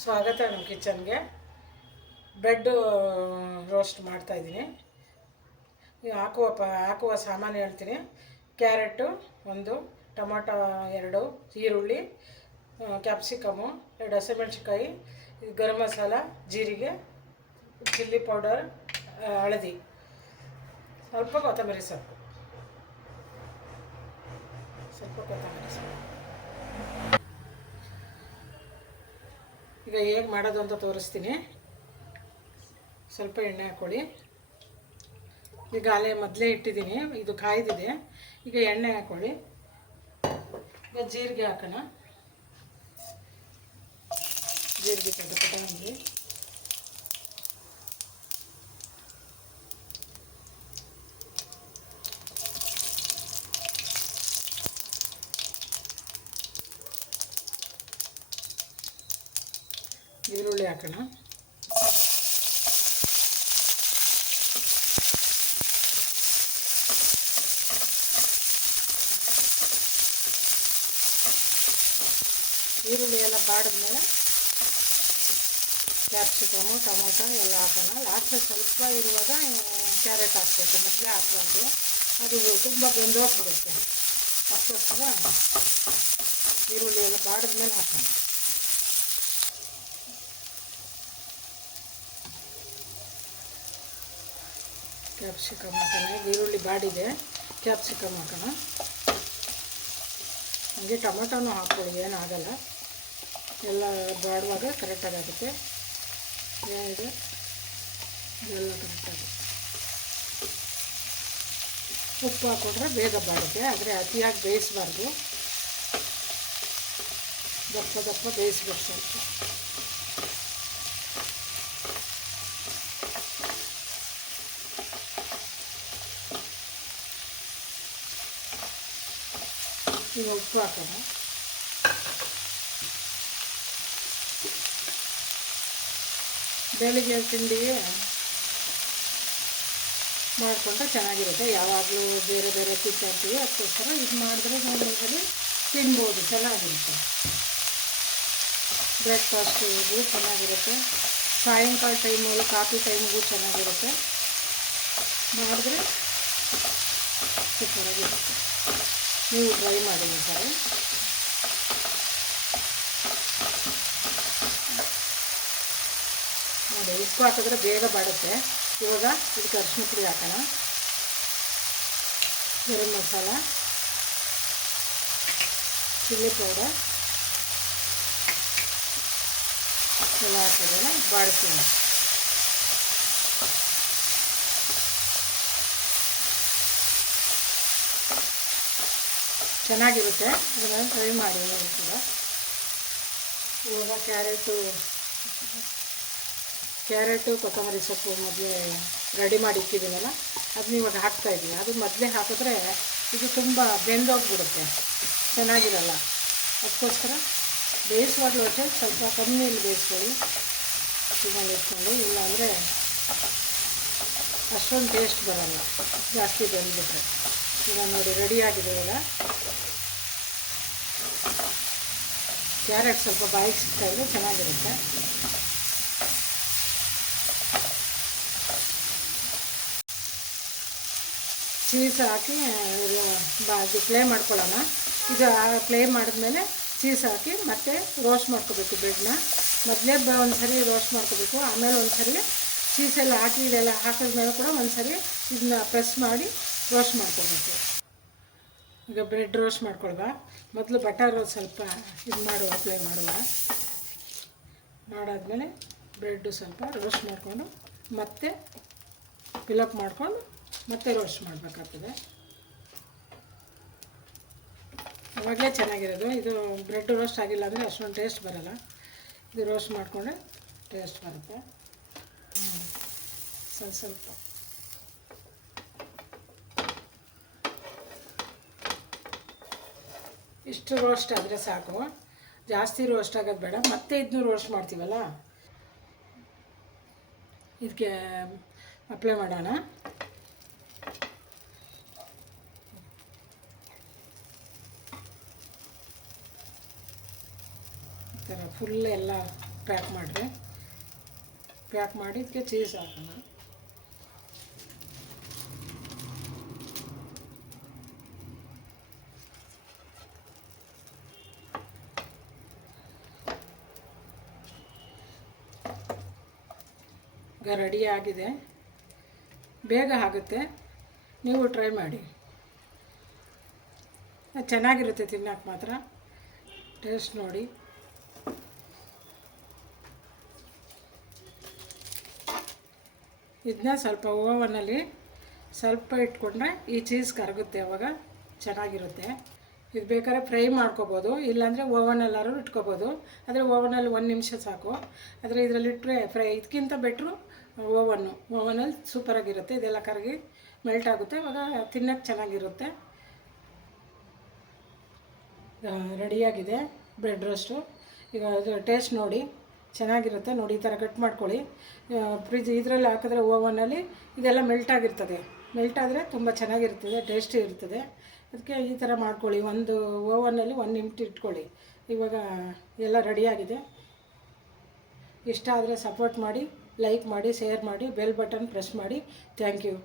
ಸ್ವಾಗತ ನಮ್ಮ ಕಿಚನ್ಗೆ. Bread roast ಮಾಡ್ತಾಯಿದ್ದೀನಿ. ಹಾಕುವ ಸಾಮಾನು ಹೇಳ್ತೀನಿ. ಕ್ಯಾರೆಟು 1, ಟೊಮೊಟೊ 2, ಈರುಳ್ಳಿ, ಕ್ಯಾಪ್ಸಿಕಮು 2 ಹಸಿಮೆಣ್ಸಿನ್ಕಾಯಿ, ಗರಂ ಮಸಾಲ, ಜೀರಿಗೆ, ಚಿಲ್ಲಿ ಪೌಡರ್, ಹಳದಿ, ಸ್ವಲ್ಪ ಕೊತ್ತಂಬರಿ ಸೊಪ್ಪು. ಈಗ ಹೇಗೆ ಮಾಡೋದು ಅಂತ ತೋರಿಸ್ತೀನಿ. ಸ್ವಲ್ಪ ಎಣ್ಣೆ ಹಾಕ್ಕೊಳ್ಳಿ. ಈಗ ಮೊದಲೇ ಇಟ್ಟಿದ್ದೀನಿ, ಇದು ಕಾಯ್ದಿದೆ. ಈಗ ಎಣ್ಣೆ ಹಾಕ್ಕೊಳ್ಳಿ. ಈಗ ಜೀರಿಗೆ ಹಾಕೋಣ. ಜೀರಿಗೆ ಪಟಪಟ. ಈರುಳ್ಳಿ ಹಾಕೋಣ. ಈರುಳ್ಳಿ ಎಲ್ಲ ಬಾಡಿದ್ಮೇಲೆ ಕ್ಯಾಪ್ಸಿಕಮು, ಟೊಮೊಟೊ ಎಲ್ಲ ಹಾಕೋಣ. ಲಾಸ್ಟಲ್ಲಿ ಸ್ವಲ್ಪ ಇರುವಾಗ ಕ್ಯಾರೆಟ್ ಹಾಕಬೇಕು, ಮೊದಲೇ ಹಾಕಬಾರ್ದು, ಅದು ತುಂಬ ಬೆಂದೋಗ್ಬಿಡುತ್ತೆ. ಅದಕ್ಕೋಸ್ಕರ ಈರುಳ್ಳಿ ಎಲ್ಲ ಬಾಡಿದ್ಮೇಲೆ ಹಾಕೋಣ. ಕ್ಯಾಪ್ಸಿಕಮ್ ಹಾಕೋಣ. ಈರುಳ್ಳಿ ಬಾಡಿದೆ, ಕ್ಯಾಪ್ಸಿಕಮ್ ಹಾಕೋಣ. ಹಾಗೆ ಟೊಮೊಟೊನೂ ಹಾಕ್ಕೊಳ್ಳಿ, ಏನಾಗಲ್ಲ. ಎಲ್ಲ ಬಾಡುವಾಗ ಕರೆಕ್ಟಾಗುತ್ತೆ. ಏನಿದೆ ಎಲ್ಲ ಕರೆಕ್ಟಾಗುತ್ತೆ. ಉಪ್ಪು ಹಾಕ್ಕೊಂಡ್ರೆ ಬೇಗ ಬಾಡುತ್ತೆ, ಆದರೆ ಅತಿಯಾಗಿ ಬೇಯಿಸಬಾರ್ದು. ದಪ್ಪ ದಪ್ಪ ಬೇಯಿಸ್ಬೇಕು ಸ್ವಲ್ಪ. ಈಗ ಉಪ್ಪು ಹಾಕೋಣ. ಬೆಳಿಗ್ಗೆ ತಿಂಡಿ ಮಾಡಿಕೊಂಡ್ರೆ ಚೆನ್ನಾಗಿರುತ್ತೆ. ಯಾವಾಗಲೂ ಬೇರೆ ಬೇರೆ ತಿಂತಾಯಿರ್ತೀವಿ, ಅದಕ್ಕೋಸ್ಕರ ಇದು ಮಾಡಿದ್ರೆ ನಾವು ಇದರಲ್ಲಿ ತಿನ್ಬೋದು, ಚೆನ್ನಾಗಿರುತ್ತೆ. ಬ್ರೇಕ್ಫಾಸ್ಟಿಗೂ ಚೆನ್ನಾಗಿರುತ್ತೆ, ಸಾಯಂಕಾಲ ಟೈಮಲ್ಲಿ ಕಾಫಿ ಟೈಮಿಗೂ ಚೆನ್ನಾಗಿರುತ್ತೆ. ಮಾಡಿದ್ರೆ ಸೂಪರಾಗಿರುತ್ತೆ. ನೀವು ಟ್ರೈ ಮಾಡಿ ಸರ್. ನೋಡಿ, ಉಪ್ಪು ಹಾಕಿದ್ರೆ ಬೇಗ ಬಾಡುತ್ತೆ. ಇವಾಗ ಇದಕ್ಕೆ ಅರಿಶಿನ ಪುಡಿ ಹಾಕೋಣ. ಗರಂ ಮಸಾಲ, ಚಿಲ್ಲಿ ಪೌಡರ್ ಎಲ್ಲ ಹಾಕಿದ್ರೆ ಬಾಡಿಸೋಣ. ಚೆನ್ನಾಗಿರುತ್ತೆ, ಅದನ್ನು ಟ್ರೈ ಮಾಡಿ ಕೂಡ. ಇವಾಗ ಕ್ಯಾರೆಟು ಕೊತ್ತಂಬರಿ ಸೊಪ್ಪು ಮೊದಲೇ ರೆಡಿ ಮಾಡಿ ಇಕ್ಕಿದ್ದೀನಲ್ಲ, ಅದನ್ನ ಇವಾಗ ಹಾಕ್ತಾಯಿದ್ದೀನಿ. ಅದು ಮೊದಲೇ ಹಾಕಿದ್ರೆ ಇದು ತುಂಬ ಬೆಂದೋಗ್ಬಿಡುತ್ತೆ, ಚೆನ್ನಾಗಿರಲ್ಲ. ಅದಕ್ಕೋಸ್ಕರ ಬೇಯಿಸುವಾಗಲೂ ಅಷ್ಟೇ ಸ್ವಲ್ಪ ಕಮ್ಮಿಯಲ್ಲಿ ಬೇಯಿಸ್ಕೊಳ್ಳಿ, ಇದನ್ನು ಇಟ್ಕೊಂಡು. ಇಲ್ಲಾಂದರೆ ಅಷ್ಟೊಂದು ಟೇಸ್ಟ್ ಬರೋಲ್ಲ, ಜಾಸ್ತಿ ಬೆಂದ್ಬಿಟ್ರೆ. ಈಗ ನೋಡಿ ರೆಡಿಯಾಗಿದೆ. ಈಗ ಕ್ಯಾರೆಟ್ ಸ್ವಲ್ಪ ಬಾಯಿಗೆ ಸಿಗ್ತಾಯಿದ್ರೆ ಚೆನ್ನಾಗಿರುತ್ತೆ. ಚೀಸ್ ಹಾಕಿ ಅದು ಫ್ರೈ ಮಾಡ್ಕೊಳ್ಳೋಣ. ಇದು ಫ್ರೈ ಮಾಡಿದ್ಮೇಲೆ ಚೀಸ್ ಹಾಕಿ ಮತ್ತೆ ರೋಸ್ಟ್ ಮಾಡ್ಕೋಬೇಕು. ಬ್ರೆಡ್ನ ಮೊದಲೇ ಒಂದು ಸರಿ ರೋಸ್ಟ್ ಮಾಡ್ಕೋಬೇಕು, ಆಮೇಲೆ ಒಂದು ಸರಿ ಚೀಸೆಲ್ಲ ಹಾಕಿ ಇದೆಲ್ಲ ಹಾಕಿದ್ಮೇಲೆ ಕೂಡ ಒಂದು ಸರಿ ಇದನ್ನ ಪ್ರೆಸ್ ಮಾಡಿ ರೋಸ್ಟ್ ಮಾಡ್ಕೊಬೇಕು. ಈಗ ಬ್ರೆಡ್ ರೋಸ್ಟ್ ಮಾಡ್ಕೊಳ್ವ. ಮೊದಲು ಬಟರ್ ಸ್ವಲ್ಪ ಇದು ಅಪ್ಲೈ ಮಾಡಾದ್ಮೇಲೆ ಬ್ರೆಡ್ಡು ಸ್ವಲ್ಪ ರೋಸ್ಟ್ ಮಾಡಿಕೊಂಡು ಮತ್ತೆ ಫಿಲಪ್ ಮಾಡಿಕೊಂಡು ಮತ್ತೆ ರೋಸ್ಟ್ ಮಾಡಬೇಕಾಗ್ತದೆ. ಅವಾಗಲೇ ಚೆನ್ನಾಗಿರೋದು. ಇದು ಬ್ರೆಡ್ ರೋಸ್ಟ್ ಆಗಿಲ್ಲ ಅಂದರೆ ಅಷ್ಟೊಂದು ಟೇಸ್ಟ್ ಬರೋಲ್ಲ. ಇದು ರೋಸ್ಟ್ ಮಾಡಿಕೊಂಡ್ರೆ ಟೇಸ್ಟ್ ಬರುತ್ತೆ. ಸ್ವಲ್ಪ ಇಷ್ಟು ರೋಸ್ಟ್ ಆದರೆ ಸಾಕು, ಜಾಸ್ತಿ ರೋಸ್ಟ್ ಆಗೋದು ಬೇಡ. ಮತ್ತೆ ಇದನ್ನು ರೋಸ್ಟ್ ಮಾಡ್ತೀವಲ್ಲ, ಇದಕ್ಕೆ ಅಪ್ಲೈ ಮಾಡೋಣ. ಈ ಥರ ಫುಲ್ ಎಲ್ಲ ಪ್ಯಾಕ್ ಮಾಡಿದೆ. ಪ್ಯಾಕ್ ಮಾಡಿ ಇದಕ್ಕೆ ಚೀಸ್ ಹಾಕೋಣ. ಈಗ ರೆಡಿ ಆಗಿದೆ. ಬೇಗ ಆಗುತ್ತೆ, ನೀವು ಟ್ರೈ ಮಾಡಿ. ಚೆನ್ನಾಗಿರುತ್ತೆ ತಿನ್ನೋಕೆ ಮಾತ್ರ. ಟೇಸ್ಟ್ ನೋಡಿ. ಇದನ್ನ ಸ್ವಲ್ಪ ಓವನಲ್ಲಿ ಸ್ವಲ್ಪ ಇಟ್ಕೊಂಡ್ರೆ ಈ ಚೀಸ್ ಕರಗುತ್ತೆ, ಅವಾಗ ಚೆನ್ನಾಗಿರುತ್ತೆ. ಇದು ಬೇಕಾದ್ರೆ ಫ್ರೈ ಮಾಡ್ಕೊಬೋದು, ಇಲ್ಲಾಂದರೆ ಓವನಲ್ಲಾದ್ರೂ ಇಟ್ಕೊಬೋದು. ಆದರೆ ಓವನಲ್ಲಿ 1 ನಿಮಿಷ ಸಾಕು. ಆದರೆ ಇದರಲ್ಲಿ ಇಟ್ಟರೆ ಇದಕ್ಕಿಂತ ಬೆಟ್ರು ಓವನಲ್ಲಿ ಸೂಪರಾಗಿರುತ್ತೆ. ಇದೆಲ್ಲ ಕರಗಿ ಮೆಲ್ಟ್ ಆಗುತ್ತೆ, ಅವಾಗ ತಿನ್ನೋಕ್ಕೆ ಚೆನ್ನಾಗಿರುತ್ತೆ. ರೆಡಿಯಾಗಿದೆ ಬ್ರೆಡ್ ರೋಸ್ಟು. ಈಗ ಅದು ಟೇಸ್ಟ್ ನೋಡಿ, ಚೆನ್ನಾಗಿರುತ್ತೆ. ನೋಡಿ ಈ ಥರ ಕಟ್ ಮಾಡ್ಕೊಳ್ಳಿ. ಇದರಲ್ಲಿ ಹಾಕಿದ್ರೆ ಓವನಲ್ಲಿ ಇದೆಲ್ಲ ಮೆಲ್ಟ್ ಆಗಿರ್ತದೆ. ಮೆಲ್ಟ್ ಆದರೆ ತುಂಬ ಚೆನ್ನಾಗಿರ್ತದೆ, ಟೇಸ್ಟಿ ಇರ್ತದೆ. ಅದಕ್ಕೆ ಈ ಥರ ಮಾಡ್ಕೊಳ್ಳಿ. ಒಂದು ಓವನಲ್ಲಿ 1 ನಿಮಿಷ ಇಟ್ಕೊಳ್ಳಿ. ಇವಾಗ ಎಲ್ಲ ರೆಡಿಯಾಗಿದೆ. ಇಷ್ಟ ಆದರೆ ಸಪೋರ್ಟ್ ಮಾಡಿ, ಲೈಕ್ ಮಾಡಿ, ಶೇರ್ ಮಾಡಿ, ಬೆಲ್ ಬಟನ್ ಪ್ರೆಸ್ ಮಾಡಿ. Thank you.